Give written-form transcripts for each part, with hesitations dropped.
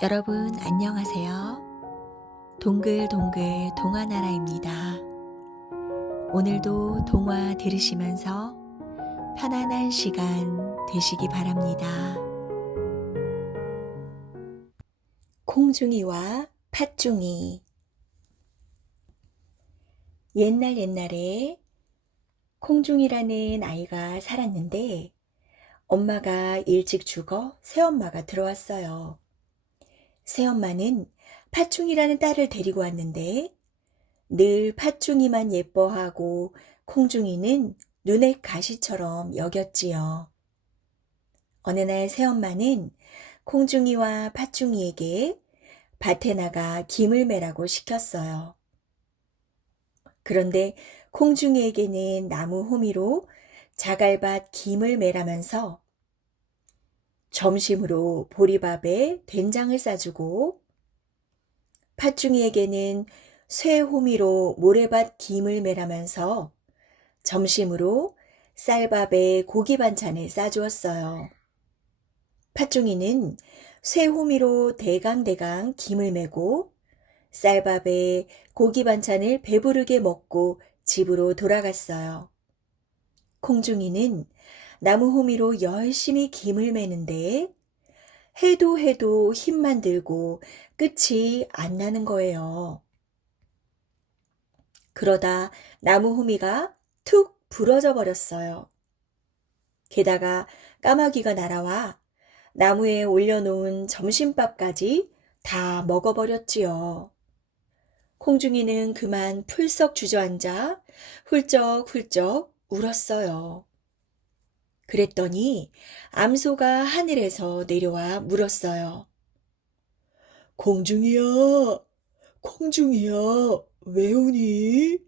여러분 안녕하세요. 동글동글 동화나라입니다. 오늘도 동화 들으시면서 편안한 시간 되시기 바랍니다. 콩중이와 팥중이. 옛날에 콩중이라는 아이가 살았는데 엄마가 일찍 죽어 새엄마가 들어왔어요. 새엄마는 팥중이라는 딸을 데리고 왔는데 늘 팥중이만 예뻐하고 콩중이는 눈의 가시처럼 여겼지요. 어느 날 새엄마는 콩중이와 팥중이에게 밭에 나가 김을 매라고 시켰어요. 그런데 콩중이에게는 나무 호미로 자갈밭 김을 매라면서 점심으로 보리밥에 된장을 싸주고 팥중이에게는 쇠 호미로 모래밭 김을 매라면서 점심으로 쌀밥에 고기 반찬을 싸주었어요. 팥중이는 쇠 호미로 대강대강 김을 매고 쌀밥에 고기 반찬을 배부르게 먹고 집으로 돌아갔어요. 콩중이는 나무 호미로 열심히 김을 매는데 해도 힘만 들고 끝이 안 나는 거예요. 그러다 나무 호미가 툭 부러져 버렸어요. 게다가 까마귀가 날아와 나무에 올려놓은 점심밥까지 다 먹어버렸지요. 콩중이는 그만 풀썩 주저앉아 훌쩍훌쩍 울었어요. 그랬더니 암소가 하늘에서 내려와 물었어요. 콩중이야, 콩중이야, 왜 우니?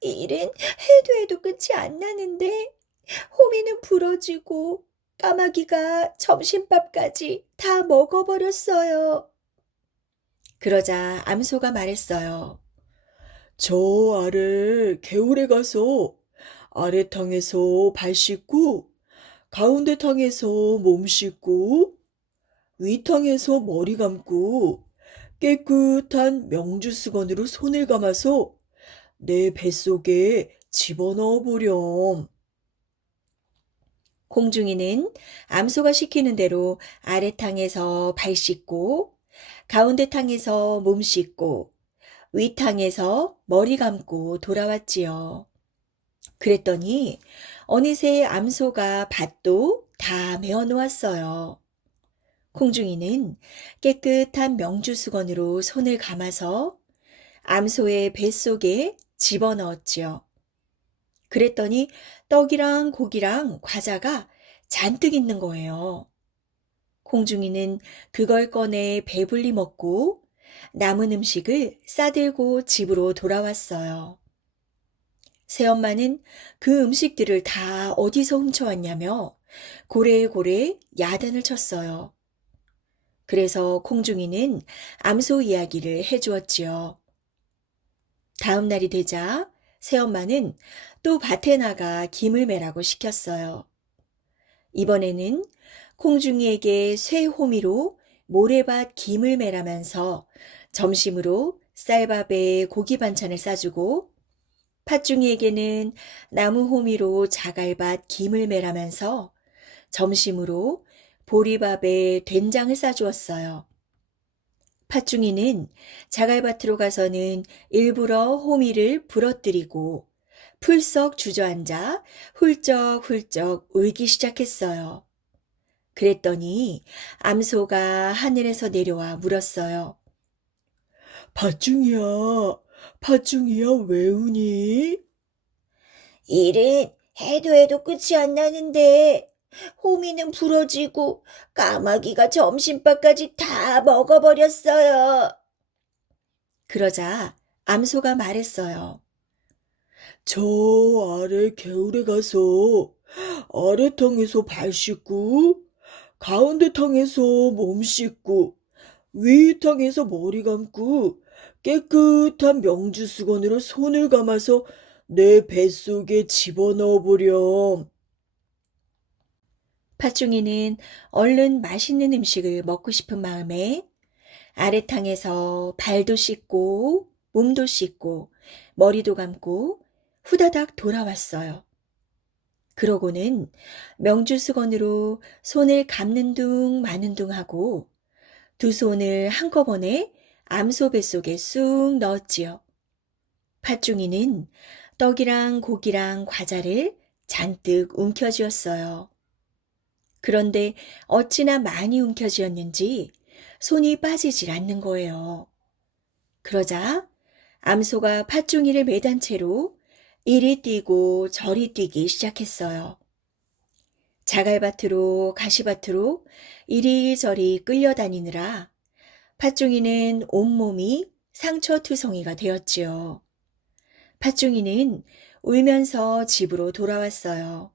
일은 해도 끝이 안 나는데 호미는 부러지고 까마귀가 점심밥까지 다 먹어버렸어요. 그러자 암소가 말했어요. 저 아래 개울에 가서 아래탕에서 발 씻고 가운데 탕에서 몸 씻고 위탕에서 머리 감고 깨끗한 명주 수건으로 손을 감아서 내 뱃속에 집어넣어 보렴. 콩중이는 암소가 시키는 대로 아래탕에서 발 씻고 가운데 탕에서 몸 씻고 위탕에서 머리 감고 돌아왔지요. 그랬더니 어느새 암소가 밭도 다 메어 놓았어요. 콩중이는 깨끗한 명주 수건으로 손을 감아서 암소의 뱃속에 집어넣었지요. 그랬더니 떡이랑 고기랑 과자가 잔뜩 있는 거예요. 콩중이는 그걸 꺼내 배불리 먹고 남은 음식을 싸들고 집으로 돌아왔어요. 새엄마는 그 음식들을 다 어디서 훔쳐왔냐며 고래고래 야단을 쳤어요. 그래서 콩중이는 암소 이야기를 해주었지요. 다음 날이 되자 새엄마는 또 밭에 나가 김을 매라고 시켰어요. 이번에는 콩중이에게 쇠 호미로 모래밭 김을 매라면서 점심으로 쌀밥에 고기 반찬을 싸주고 팥중이에게는 나무 호미로 자갈밭 김을 매라면서 점심으로 보리밥에 된장을 싸주었어요. 팥중이는 자갈밭으로 가서는 일부러 호미를 부러뜨리고 풀썩 주저앉아 훌쩍훌쩍 울기 시작했어요. 그랬더니 암소가 하늘에서 내려와 물었어요. 팥중이야, 팥중이야, 왜 우니? 일은 해도 끝이 안 나는데 호미는 부러지고 까마귀가 점심밥까지 다 먹어버렸어요. 그러자 암소가 말했어요. 저 아래 개울에 가서 아래탕에서 발 씻고 가운데 탕에서 몸 씻고 위 탕에서 머리 감고 깨끗한 명주 수건으로 손을 감아서 내 뱃속에 집어넣어 보렴. 팥중이는 얼른 맛있는 음식을 먹고 싶은 마음에 아래탕에서 발도 씻고 몸도 씻고 머리도 감고 후다닥 돌아왔어요. 그러고는 명주수건으로 손을 감는 둥 마는 둥 하고 두 손을 한꺼번에 암소 뱃속에 쑥 넣었지요. 팥중이는 떡이랑 고기랑 과자를 잔뜩 움켜쥐었어요. 그런데 어찌나 많이 움켜쥐었는지 손이 빠지질 않는 거예요. 그러자 암소가 팥중이를 매단 채로 이리 뛰고 저리 뛰기 시작했어요. 자갈밭으로 가시밭으로 이리저리 끌려다니느라 팥중이는 온몸이 상처투성이가 되었지요. 팥중이는 울면서 집으로 돌아왔어요.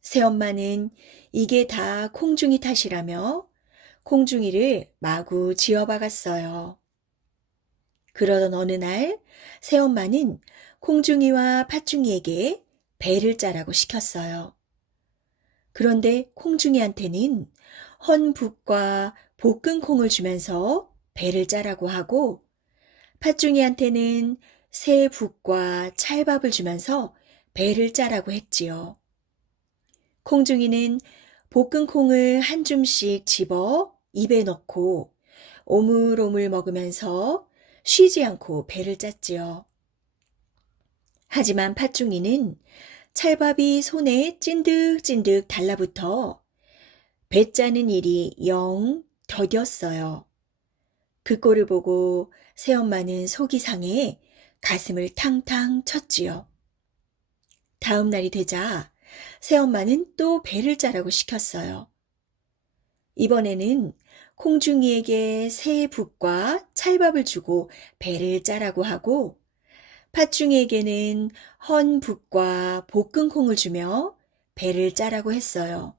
새엄마는 이게 다 콩중이 탓이라며 콩중이를 마구 지어박았어요. 그러던 어느 날 새엄마는 콩중이와 팥중이에게 배를 짜라고 시켰어요. 그런데 콩중이한테는 헌북과 볶은 콩을 주면서 배를 짜라고 하고 팥중이한테는 새 북과 찰밥을 주면서 배를 짜라고 했지요. 콩중이는 볶은 콩을 한 줌씩 집어 입에 넣고 오물오물 먹으면서 쉬지 않고 배를 짰지요. 하지만 팥중이는 찰밥이 손에 찐득찐득 달라붙어 배 짜는 일이 영 더뎠어요. 그 꼴을 보고 새엄마는 속이 상해 가슴을 탕탕 쳤지요. 다음 날이 되자 새엄마는 또 배를 짜라고 시켰어요. 이번에는 콩중이에게 새 북과 찰밥을 주고 배를 짜라고 하고 팥중이에게는 헌 북과 볶은 콩을 주며 배를 짜라고 했어요.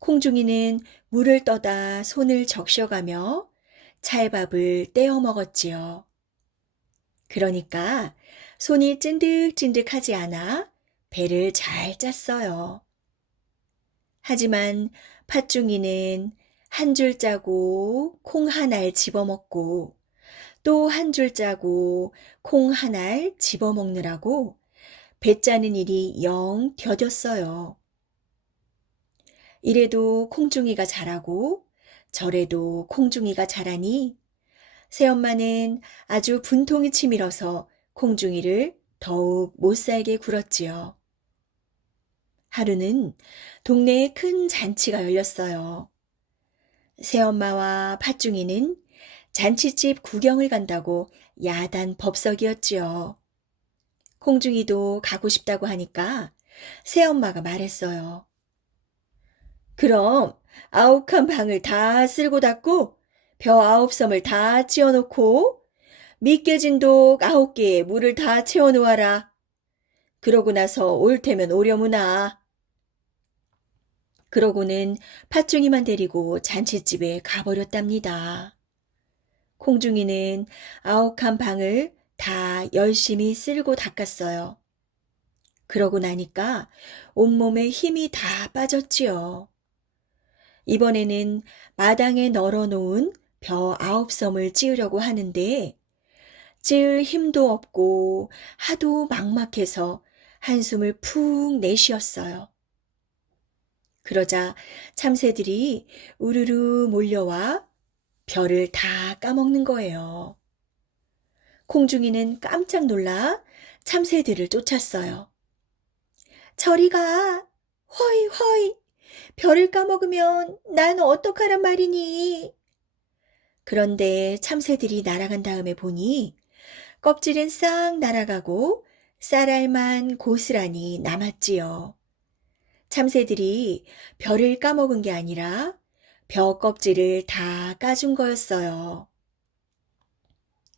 콩중이는 물을 떠다 손을 적셔가며 찰밥을 떼어 먹었지요. 그러니까 손이 찐득찐득하지 않아 배를 잘 짰어요. 하지만 팥중이는 한 줄 짜고 콩 하나를 집어먹고 또 한 줄 짜고 콩 하나를 집어먹느라고 배 짜는 일이 영 더뎠어요. 이래도 콩중이가 자라고 저래도 콩중이가 자라니 새엄마는 아주 분통이 치밀어서 콩중이를 더욱 못살게 굴었지요. 하루는 동네에 큰 잔치가 열렸어요. 새엄마와 팥중이는 잔치집 구경을 간다고 야단 법석이었지요. 콩중이도 가고 싶다고 하니까 새엄마가 말했어요. 그럼 아욱한 방을 다 쓸고 닫고 벼 9섬을 다 찧어놓고 미깨진 독 9개에 물을 다 채워놓아라. 그러고 나서 올 테면 오려무나. 그러고는 팥중이만 데리고 잔치집에 가버렸답니다. 콩중이는 아욱한 방을 다 열심히 쓸고 닦았어요. 그러고 나니까 온몸에 힘이 다 빠졌지요. 이번에는 마당에 널어놓은 벼 9섬을 찧으려고 하는데 찧을 힘도 없고 하도 막막해서 한숨을 푹 내쉬었어요. 그러자 참새들이 우르르 몰려와 벼를 다 까먹는 거예요. 콩중이는 깜짝 놀라 참새들을 쫓았어요. 저리 가! 허이 허이! 벼를 까먹으면 난 어떡하란 말이니? 그런데 참새들이 날아간 다음에 보니 껍질은 싹 날아가고 쌀알만 고스란히 남았지요. 참새들이 벼를 까먹은 게 아니라 벼 껍질을 다 까준 거였어요.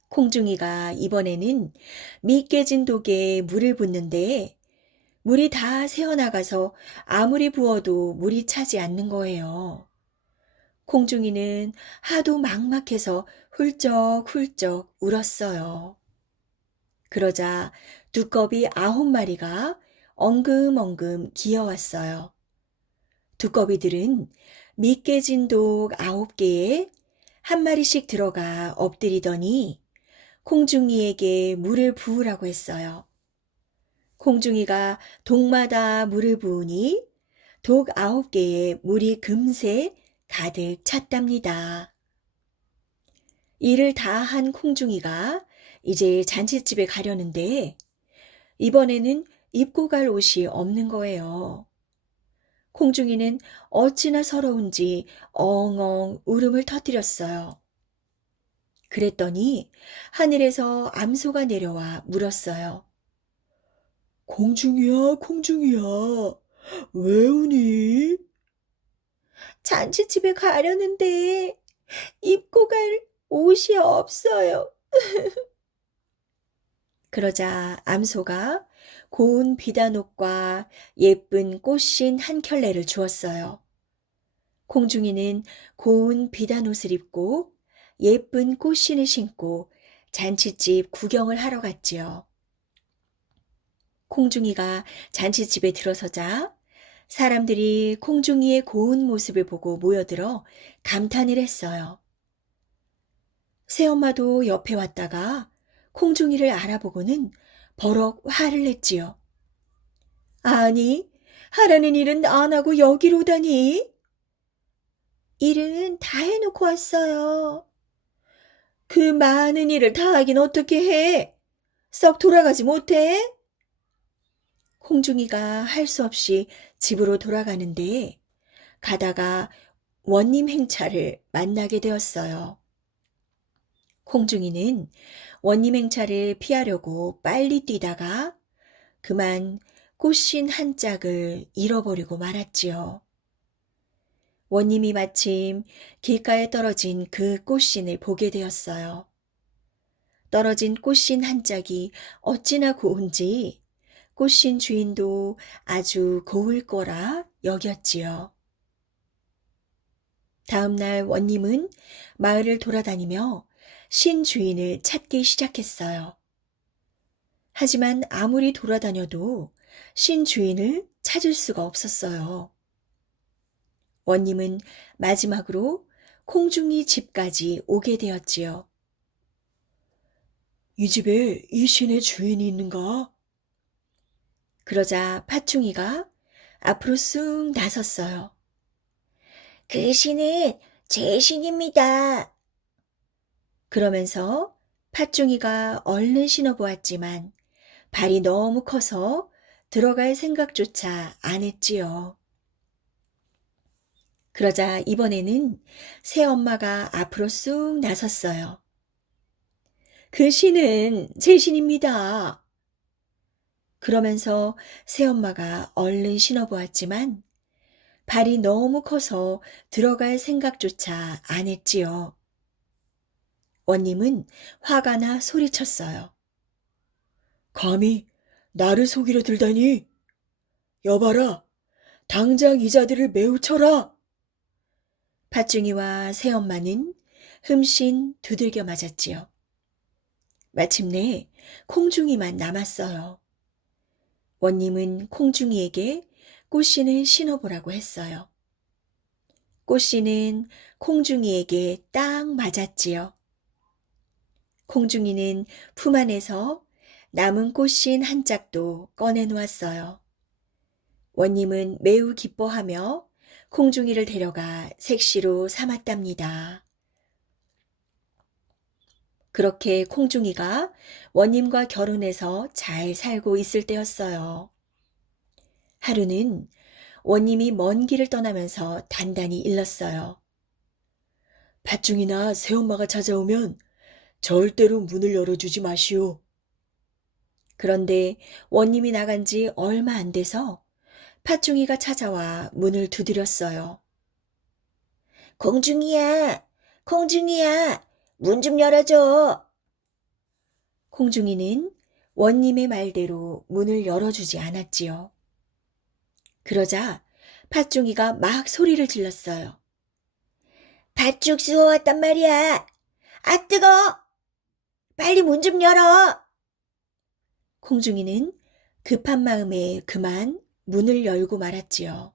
콩중이가 이번에는 미 깨진 독에 물을 붓는데 물이 다 새어나가서 아무리 부어도 물이 차지 않는 거예요. 콩중이는 하도 막막해서 훌쩍훌쩍 울었어요. 그러자 두꺼비 9마리가 엉금엉금 기어왔어요. 두꺼비들은 미깨진 독 9개에 한 마리씩 들어가 엎드리더니 콩중이에게 물을 부으라고 했어요. 콩중이가 독마다 물을 부으니 독 9개에 물이 금세 가득 찼답니다. 일을 다 한 콩중이가 이제 잔칫집에 가려는데 이번에는 입고 갈 옷이 없는 거예요. 콩중이는 어찌나 서러운지 엉엉 울음을 터뜨렸어요. 그랬더니 하늘에서 암소가 내려와 물었어요. 콩중이야, 콩중이야, 왜 우니? 잔치집에 가려는데 입고 갈 옷이 없어요. 그러자 암소가 고운 비단옷과 예쁜 꽃신 한 켤레를 주었어요. 콩중이는 고운 비단옷을 입고 예쁜 꽃신을 신고 잔치집 구경을 하러 갔지요. 콩중이가 잔치집에 들어서자 사람들이 콩중이의 고운 모습을 보고 모여들어 감탄을 했어요. 새엄마도 옆에 왔다가 콩중이를 알아보고는 버럭 화를 냈지요. 아니, 하라는 일은 안 하고 여기로 오다니? 일은 다 해놓고 왔어요. 그 많은 일을 다 하긴 어떻게 해? 썩 돌아가지 못해? 콩중이가 할 수 없이 집으로 돌아가는데 가다가 원님 행차를 만나게 되었어요. 콩중이는 원님 행차를 피하려고 빨리 뛰다가 그만 꽃신 한 짝을 잃어버리고 말았지요. 원님이 마침 길가에 떨어진 그 꽃신을 보게 되었어요. 떨어진 꽃신 한 짝이 어찌나 고운지 꽃신 주인도 아주 고울 거라 여겼지요. 다음 날 원님은 마을을 돌아다니며 신 주인을 찾기 시작했어요. 하지만 아무리 돌아다녀도 신 주인을 찾을 수가 없었어요. 원님은 마지막으로 콩중이 집까지 오게 되었지요. 이 집에 이 신의 주인이 있는가? 그러자 팥중이가 앞으로 쑥 나섰어요. 그 신은 제 신입니다. 그러면서 팥중이가 얼른 신어보았지만 발이 너무 커서 들어갈 생각조차 안 했지요. 그러자 이번에는 새엄마가 앞으로 쑥 나섰어요. 그 신은 제 신입니다. 그러면서 새엄마가 얼른 신어보았지만 발이 너무 커서 들어갈 생각조차 안 했지요. 원님은 화가 나 소리쳤어요. 감히 나를 속이려 들다니? 여봐라, 당장 이자들을 매우 쳐라. 팥중이와 새엄마는 흠씬 두들겨 맞았지요. 마침내 콩중이만 남았어요. 원님은 콩중이에게 꽃신을 신어보라고 했어요. 꽃신은 콩중이에게 딱 맞았지요. 콩중이는 품 안에서 남은 꽃신 한 짝도 꺼내놓았어요. 원님은 매우 기뻐하며 콩중이를 데려가 색시로 삼았답니다. 그렇게 콩중이가 원님과 결혼해서 잘 살고 있을 때였어요. 하루는 원님이 먼 길을 떠나면서 단단히 일렀어요. 팥중이나 새엄마가 찾아오면 절대로 문을 열어주지 마시오. 그런데 원님이 나간 지 얼마 안 돼서 팥중이가 찾아와 문을 두드렸어요. 콩중이야, 콩중이야, 문 좀 열어줘. 콩중이는 원님의 말대로 문을 열어주지 않았지요. 그러자 팥중이가 막 소리를 질렀어요. 팥죽 쏘왔단 말이야. 아, 뜨거! 빨리 문 좀 열어! 콩중이는 급한 마음에 그만 문을 열고 말았지요.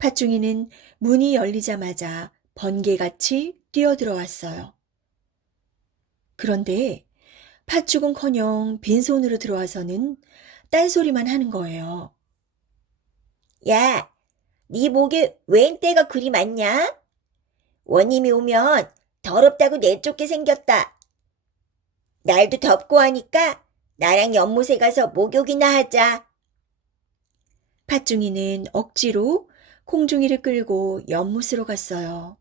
팥중이는 문이 열리자마자 번개같이 뛰어들어왔어요. 그런데 팥죽은커녕 빈손으로 들어와서는 딴소리만 하는 거예요. 야, 네 목에 웬 때가 그리 많냐? 원님이 오면 더럽다고 내쫓게 생겼다. 날도 덥고 하니까 나랑 연못에 가서 목욕이나 하자. 팥중이는 억지로 콩중이를 끌고 연못으로 갔어요.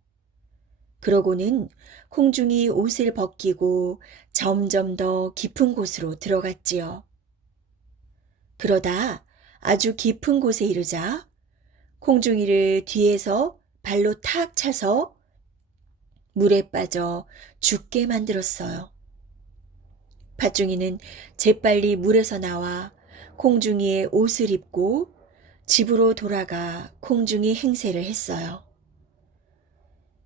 그러고는 콩중이 옷을 벗기고 점점 더 깊은 곳으로 들어갔지요. 그러다 아주 깊은 곳에 이르자 콩중이를 뒤에서 발로 탁 차서 물에 빠져 죽게 만들었어요. 팥중이는 재빨리 물에서 나와 콩중이의 옷을 입고 집으로 돌아가 콩중이 행세를 했어요.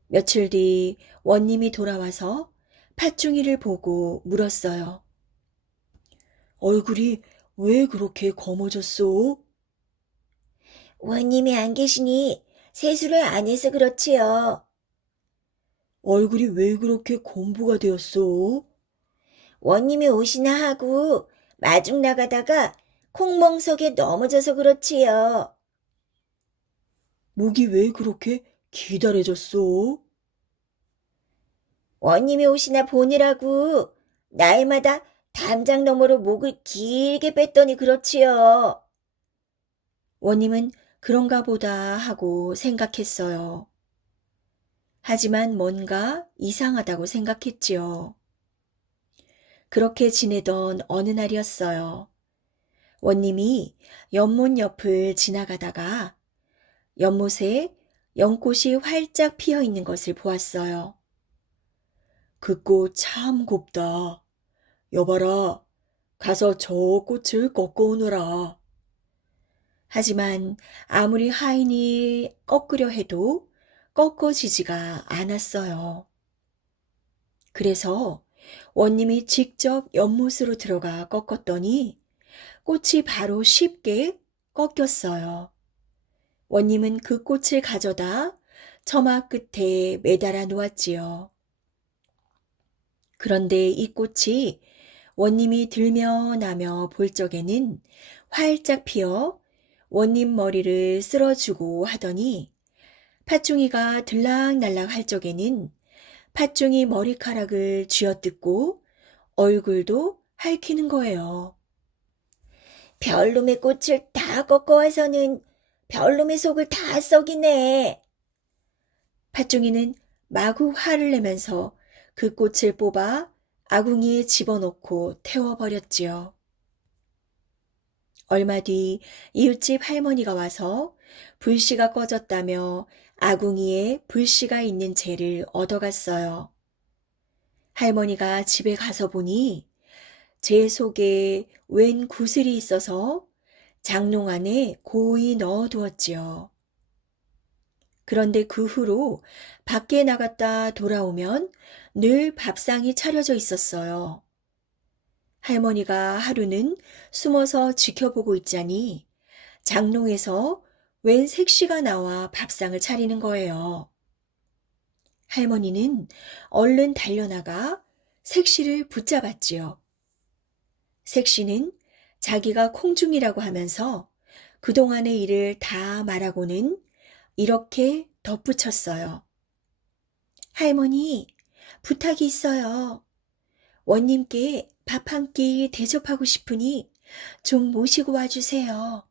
며칠 뒤 원님이 돌아와서 팥중이를 보고 물었어요. 얼굴이 왜 그렇게 검어졌소? 원님이 안 계시니 세수를 안 해서 그렇지요. 얼굴이 왜 그렇게 곰부가 되었소? 원님이 오시나 하고 마중 나가다가 콩멍석에 넘어져서 그렇지요. 목이 왜 그렇게 기다래졌소? 원님이 오시나 보느라고 날마다 담장 너머로 목을 길게 뺐더니 그렇지요. 원님은 그런가 보다 하고 생각했어요. 하지만 뭔가 이상하다고 생각했지요. 그렇게 지내던 어느 날이었어요. 원님이 연못 옆을 지나가다가 연못에 연꽃이 활짝 피어 있는 것을 보았어요. 그 꽃 참 곱다. 여봐라, 가서 저 꽃을 꺾어 오너라. 하지만 아무리 하인이 꺾으려 해도 꺾어지지가 않았어요. 그래서 원님이 직접 연못으로 들어가 꺾었더니 꽃이 바로 쉽게 꺾였어요. 원님은 그 꽃을 가져다 처마 끝에 매달아 놓았지요. 그런데 이 꽃이 원님이 들며 나며 볼 적에는 활짝 피어 원님 머리를 쓸어주고 하더니 팥중이가 들락날락 할 적에는 팥중이 머리카락을 쥐어뜯고 얼굴도 핥히는 거예요. 별놈의 꽃을 다 꺾어와서는 별놈의 속을 다 썩이네. 팥중이는 마구 화를 내면서 그 꽃을 뽑아 아궁이에 집어넣고 태워버렸지요. 얼마 뒤 이웃집 할머니가 와서 불씨가 꺼졌다며 아궁이에 불씨가 있는 재를 얻어갔어요. 할머니가 집에 가서 보니 재 속에 웬 구슬이 있어서 장롱 안에 고이 넣어두었지요. 그런데 그 후로 밖에 나갔다 돌아오면 늘 밥상이 차려져 있었어요. 할머니가 하루는 숨어서 지켜보고 있자니 장롱에서 웬 색시가 나와 밥상을 차리는 거예요. 할머니는 얼른 달려나가 색시를 붙잡았지요. 색시는 자기가 콩중이라고 하면서 그동안의 일을 다 말하고는 이렇게 덧붙였어요. 할머니, 부탁이 있어요. 원님께 밥 한 끼 대접하고 싶으니 좀 모시고 와주세요.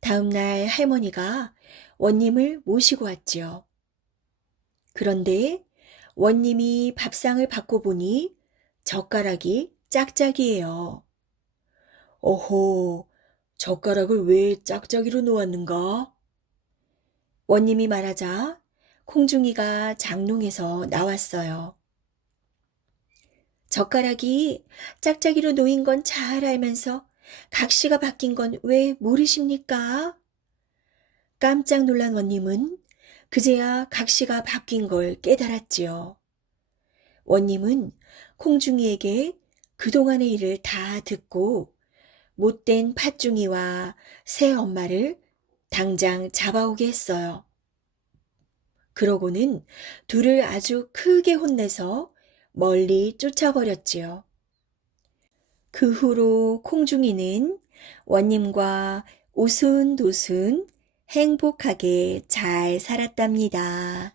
다음 날 할머니가 원님을 모시고 왔지요. 그런데 원님이 밥상을 받고 보니 젓가락이 짝짝이에요. 어허, 젓가락을 왜 짝짝이로 놓았는가? 원님이 말하자 콩중이가 장롱에서 나왔어요. 젓가락이 짝짝이로 놓인 건 잘 알면서 각시가 바뀐 건 왜 모르십니까? 깜짝 놀란 원님은 그제야 각시가 바뀐 걸 깨달았지요. 원님은 콩중이에게 그동안의 일을 다 듣고 못된 팥중이와 새 엄마를 당장 잡아오게 했어요. 그러고는 둘을 아주 크게 혼내서 멀리 쫓아버렸지요. 그 후로 콩중이는 원님과 오순도순 행복하게 잘 살았답니다.